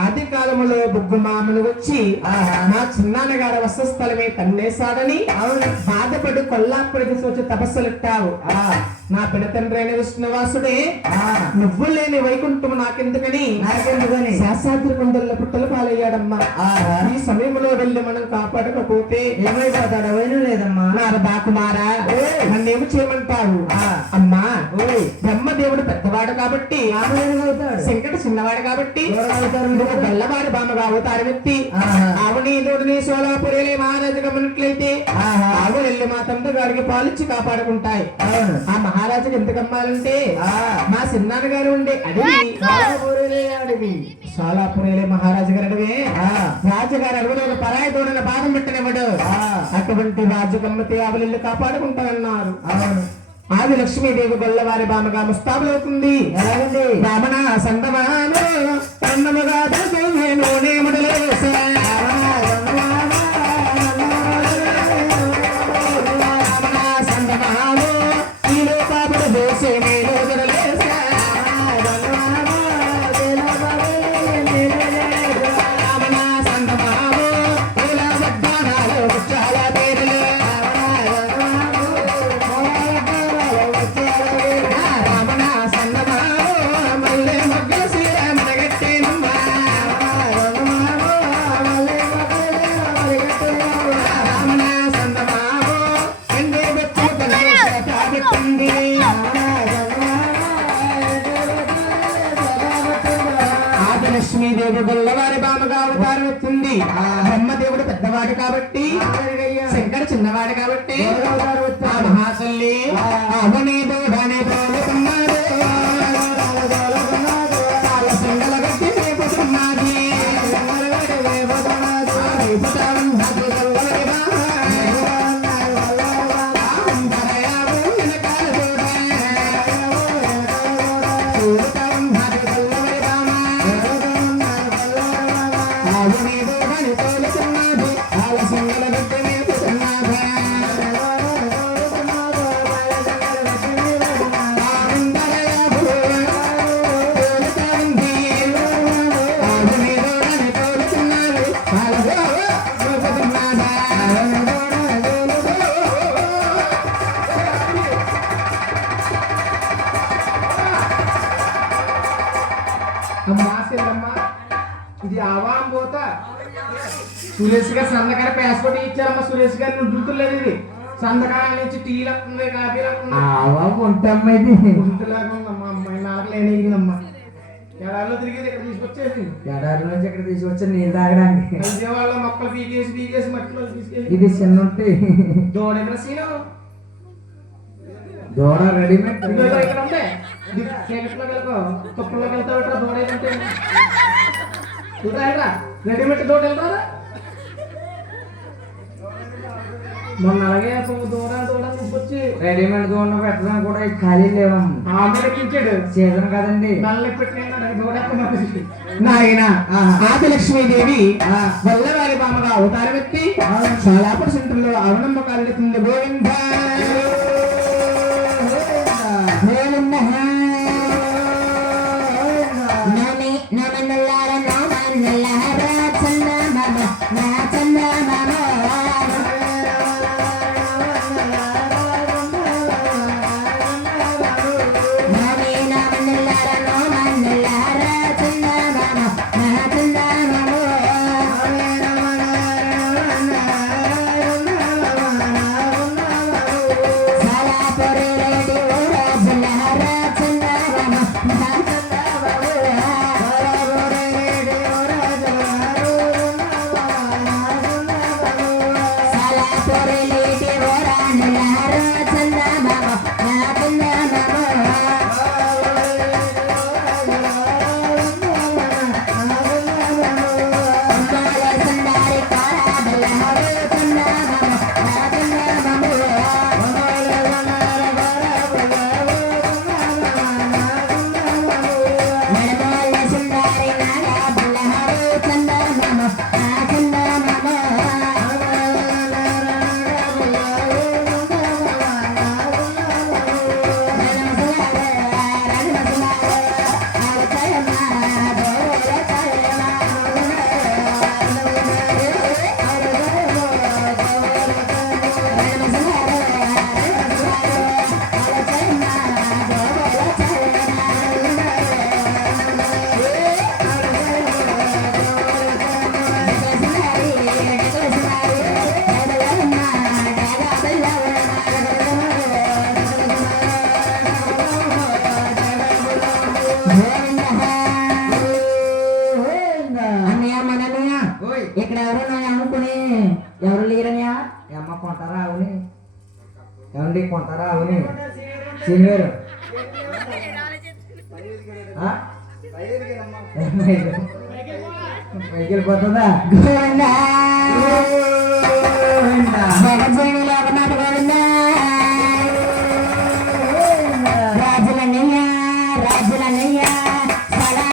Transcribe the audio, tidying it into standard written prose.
ఆది కాలంలో బుగ్గుమామలు వచ్చి నా చిన్నాన్నగారి వసస్థలమే తన్నేశాడని బాధపడి కొల్లాపురి వచ్చి తపస్సులెట్టావు. నా పినతండ్రి అయిన విష్ణువాసుడే నువ్వు లేని వైకుంఠం నాకెందుకని శాస్త్రి కొండల్లో పుట్టలు పాలయ్యాడమ్మా. ఈ సమయంలో వెళ్ళి మనం కాపాడకపోతే ఏమైపోతాడు? లేదమ్మా బాకుమారా, నన్నేమి చేయమంటావు? అమ్మా బ్రహ్మదేవుడు పెద్దవాడు కాబట్టి శంకట చిన్నవాడు కాబట్టి గల్లవాడి బామ్మగా అవతారం ఎత్తి ఆవుని దూడని సోలాపురేలే మహారాజు గమనట్లయితే ఆవు వెళ్ళి మా తండ్రి గారికి పాలిచ్చి కాపాడుకుంటాయి. ఆ మహారాజుకి ఎందుకు అమ్మాలంటే మా చిన్నాన్న గారు ఉండే అడవి సోలాపురేలే మహారాజు గారు అడవే రాజుగారు అడవిలో ఒక పరాయి దూడని బాధం పెట్టనివ్వడు. అటువంటి రాజు గమ్మతి ఆవులు కాపాడుకుంటారన్నారు. ఆది లక్ష్మీదేవి గొల్లవారి బామగా ముస్తాబులవుతుంది. రామణ సందమాను అన్నముగా నూనె మొదలేసా సందమాను ఈ లోపాపుడు దేశే నేను వదలేసా రామణ సందమాను ఇలా వడ్డానాలు చాలా పేరులు లక్ష్మీదేవి గొల్లవారి బామగా అవతారం ఎత్తుంది. బ్రహ్మదేవుడు పెద్దవాడు కాబట్టి శంకర చిన్నవాడు కాబట్టి ఆ మహాశల్లి అవని దూడని పోలుతున్నారు. సింగల గట్టి వేపుతున్నది ఇది ఆవాం పోతా సురేష్ గారు సంతకాల పాస్పోర్ట్ ఇచ్చారమ్మా. సురేష్ గారు గుర్తులేదు. ఇది సంతకాల నుంచి టీ లక్కుంది, కాఫీ లక్కుందమ్మా. ఇది గుర్తులాగా ఉందమ్మా. అమ్మాయి నాకు లేనిదమ్మా. ఎడారిలో తిరిగేది ఇక్కడ తీసుకొచ్చేది. ఎడారి నుంచి ఇక్కడ తీసుకొచ్చేది నీళ్ళు తాగడానికి. విజయవాడలో మొక్కలు పీకేసి మట్టిలో తీసుకెళ్ళి ఇది చిన్న దోడ సీను దోడ రెడీమేడ్ ఇక్కడ ఉంటే తుప్పల్లోకి వెళ్తావు దోడ ఏంటంటే రెడీమేడ్ దోట వెళ్తారా? మొన్న అలాగే వచ్చి రెడీమేడ్ దోడ పెట్టడానికి కూడా ఖాళీ లేవమ్మా. ఎక్కించాడు సీజన్ కదండి. నాయన ఆది లక్ష్మీదేవి వల్లవారి బామగా అవతారం ఎత్తి సోలాపుర సెంటర్ లో అవనమ్మ కాలెడుతుంది. గోవింద ఏమండి కొంటారా అవుని సీనియర్ పైకి వెళ్ళిపోతుందా